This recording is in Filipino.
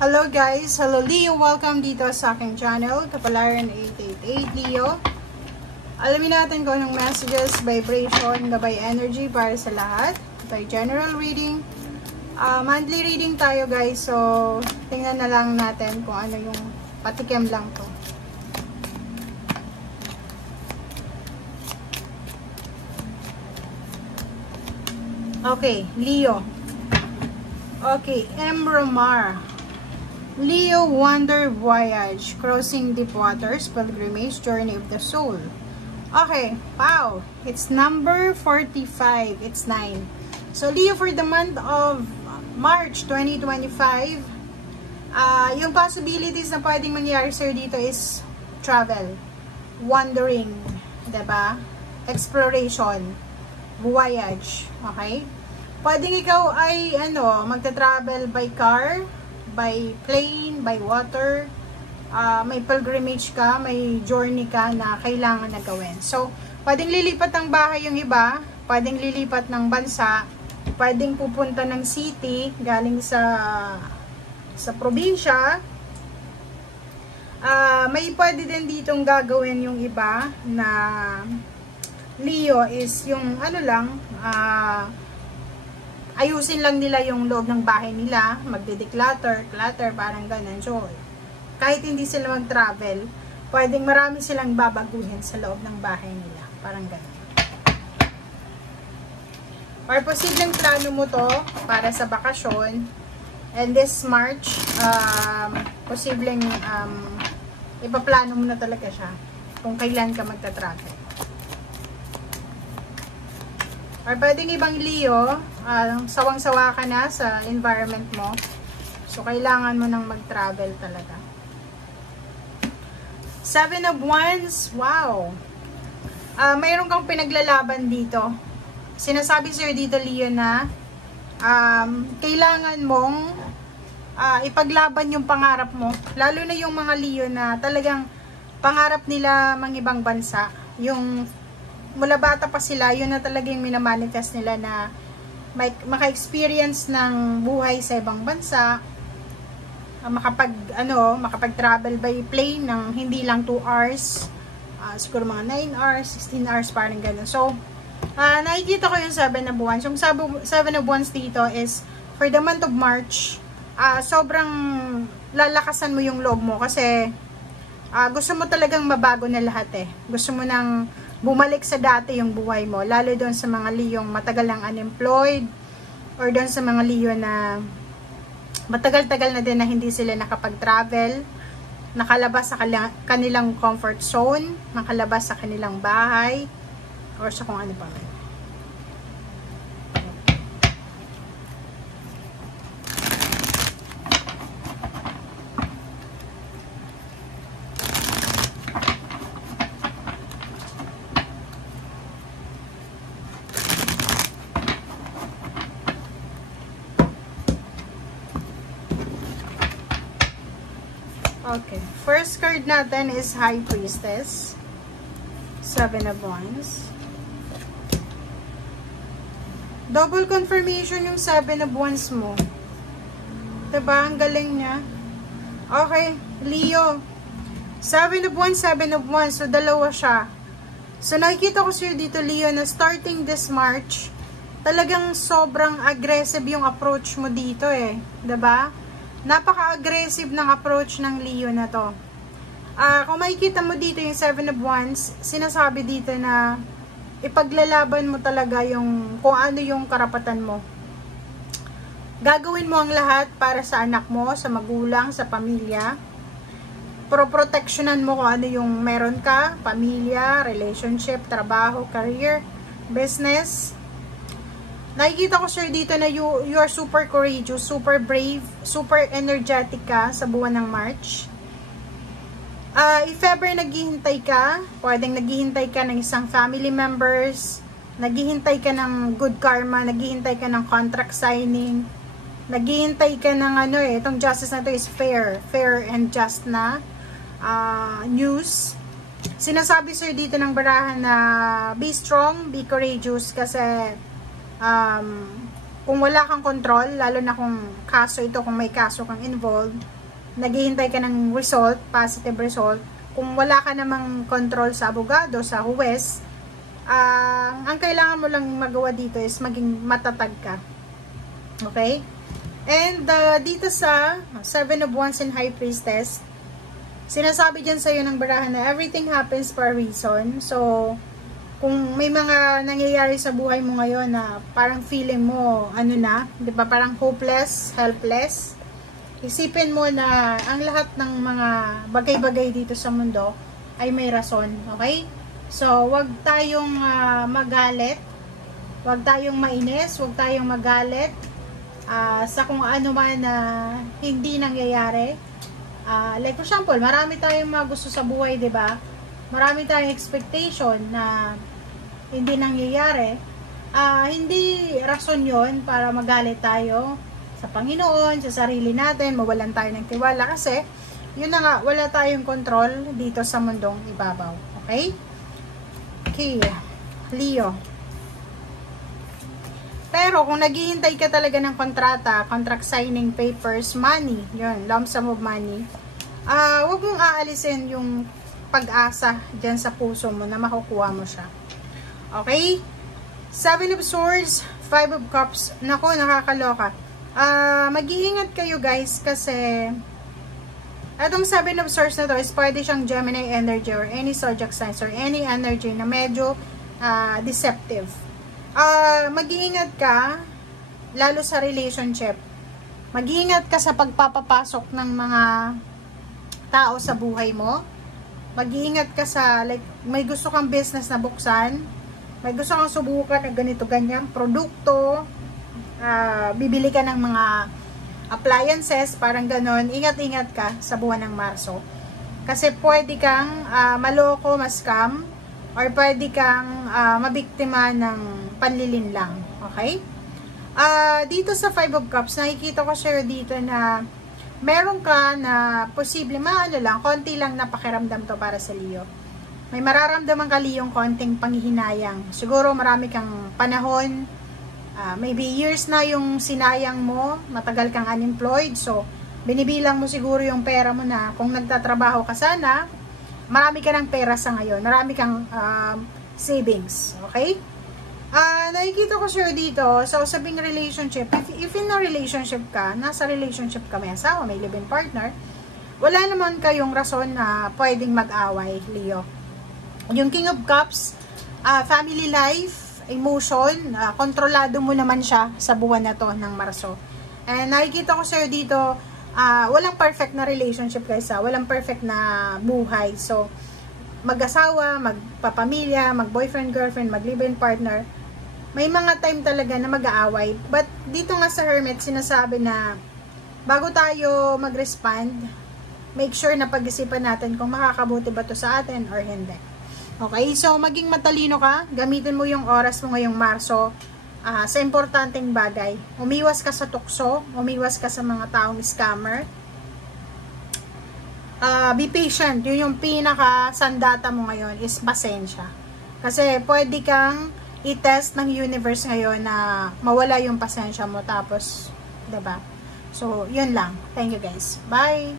Hello guys! Hello Leo! Welcome dito sa aking channel, Kapalaran 888 Leo. Alamin natin kung anong messages, vibration, gabay energy para sa lahat. By general reading. Monthly reading tayo guys, so tingnan na lang natin kung ano yung patikim lang to. Okay, Leo. Okay, Emromar. Leo Wonder Voyage, Crossing Deep Waters, Pilgrimage, Journey of the Soul. Okay, wow. It's number 45. It's 9. So, Leo, for the month of March 2025, yung possibilities na pwedeng mangyari sa'yo dito is travel, wandering, diba? Exploration, voyage, okay? Pwedeng ikaw ay, magta-travel by car, by plane, by water, may pilgrimage ka, may journey ka na kailangan na gawin. So, pwedeng lilipat ng bahay yung iba, pwedeng lilipat ng bansa, pwedeng pupunta ng city, galing sa probinsya. May pwede din ditong gagawin yung iba na Leo is yung ayusin lang nila yung loob ng bahay nila, magde-declutter, parang ganun. So, kahit hindi sila mag-travel, pwedeng marami silang babaguhin sa loob ng bahay nila, parang ganun. Or posibleng plano mo to para sa bakasyon, and this March, posibleng ipaplano mo na talaga siya kung kailan ka magta-travel. Or pwedeng ibang Leo, sawang-sawa ka na sa environment mo. So, kailangan mo nang mag-travel talaga. 7 of Wands, wow! Mayroon kang pinaglalaban dito. Sinasabi sa'yo dito, Leo, na kailangan mong ipaglaban yung pangarap mo. Lalo na yung mga Leo na talagang pangarap nila mang ibang bansa. Yung mula bata pa sila, yun na talagang minamanifest nila na maka-experience ng buhay sa ibang bansa, makapag-travel by plane ng hindi lang 2 hours, siguro mga 9 hours, 16 hours, parang gano'n. So, nakikita ko yung 7 of Wands. Yung 7 of Wands dito is, for the month of March, sobrang lalakasan mo yung loob mo kasi gusto mo talagang mabago na lahat eh. Gusto mo nang bumalik sa dati yung buhay mo, lalo doon sa mga Leo matagal lang unemployed, or doon sa mga Leo na matagal-tagal na din na hindi sila nakapag-travel, nakalabas sa kanilang comfort zone, nakalabas sa kanilang bahay, or sa kung ano pa man. Okay, first card natin is High Priestess, 7 of Wands. Double confirmation yung 7 of Wands mo. Diba? Ang galing niya. Okay, Leo. 7 of Wands, 7 of Wands. So, dalawa siya. So, nakikita ko sa'yo dito, Leo, na starting this March, talagang sobrang aggressive yung approach mo dito eh. Diba? Napaka-aggressive ng approach ng Leo na to. Kung makikita mo dito yung 7 of Wands, sinasabi dito na ipaglalaban mo talaga yung kung ano yung karapatan mo. Gagawin mo ang lahat para sa anak mo, sa magulang, sa pamilya. Pro-protectionan mo kung ano yung meron ka, pamilya, relationship, trabaho, career, business. Nakikita ko sir dito na you are super courageous, super brave, super energetic ka sa buwan ng March. If ever naghihintay ka, pwedeng naghihintay ka ng isang family members, naghihintay ka ng good karma, naghihintay ka ng contract signing, naghihintay ka ng itong justice na to is fair and just na news. Sinasabi sir dito ng barahan na be strong, be courageous kasi kung wala kang control, lalo na kung kaso ito, kung may kaso kang involved, naghihintay ka ng result, positive result, kung wala ka namang control sa abogado, sa huwes, ang kailangan mo lang magawa dito is maging matatag ka. Okay? And dito sa 7 of Wands and High Priestess, sinasabi dyan sa'yo ng barahan na everything happens for a reason. So, kung may mga nangyayari sa buhay mo ngayon na parang feeling mo, ano na, di ba, parang hopeless, helpless, isipin mo na ang lahat ng mga bagay-bagay dito sa mundo ay may rason, okay? So, wag tayong magalit, wag tayong mainis, wag tayong magalit sa kung ano man na hindi nangyayari. Like for example, marami tayong mga gusto sa buhay, 'di ba? Marami tayong expectation na hindi nangyayari. Hindi rason 'yon para magalit tayo sa Panginoon, sa sarili natin, mawalan tayo ng tiwala kasi yun na nga, wala tayong control dito sa mundong ibabaw. Okay? Okay, Leo. Pero kung naghihintay ka talaga ng kontrata, contract signing papers, money, yun, lump sum of money, huwag mong aalisin yung pag-asa dyan sa puso mo na makukuha mo siya. Okay? 7 of Swords, 5 of Cups, naku, nakakaloka. Mag-iingat kayo guys kasi itong 7 of Swords na to is pwede siyang Gemini energy or any zodiac signs or any energy na medyo deceptive. Mag-iingat ka lalo sa relationship. Mag-iingat ka sa pagpapapasok ng mga tao sa buhay mo. Mag-iingat ka sa like may gusto kang business na buksan, may gusto kang subukan ng ganito ganyan produkto, bibili ka ng mga appliances, parang ganon. Ingat-ingat ka sa buwan ng Marso. Kasi pwede kang maloko, ma-scam, or pwede kang mabiktima ng panlilinlang. Okay? Dito sa 5 of Cups, nakikita ko sa'yo dito na meron ka na posible, konti lang na pakiramdam to para sa Leo. May mararamdaman ka, Leo, konting panghihinayang. Siguro marami kang panahon, maybe years na yung sinayang mo, matagal kang unemployed, so binibilang mo siguro yung pera mo na kung nagtatrabaho ka sana, marami ka ng pera sa ngayon, marami kang savings, okay? Nakikita ko sure dito, sa usaping relationship, if in a relationship ka, nasa relationship ka, may asawa, may live-in partner, wala naman kayong rason na pwedeng mag-away, Leo. Yung King of Cups, family life, emotion, kontrolado mo naman siya sa buwan na to ng Marso. And nakikita ko sa'yo dito, walang perfect na relationship guys, walang perfect na buhay. So, mag-asawa, magpapamilya, mag-boyfriend, girlfriend, mag-live-in partner, may mga time talaga na mag-aaway. But dito nga sa Hermit, sinasabi na bago tayo mag-respond, make sure na pag-isipan natin kung makakabuti ba to sa atin or hindi. Okay, so maging matalino ka, gamitin mo yung oras mo ngayong Marso sa importanteng bagay. Umiwas ka sa tukso, umiwas ka sa mga taong scammer. Be patient, yun yung pinaka-sandata mo ngayon is pasensya. Kasi pwede kang i-test ng universe ngayon na mawala yung pasensya mo tapos, diba? So, yun lang. Thank you guys. Bye!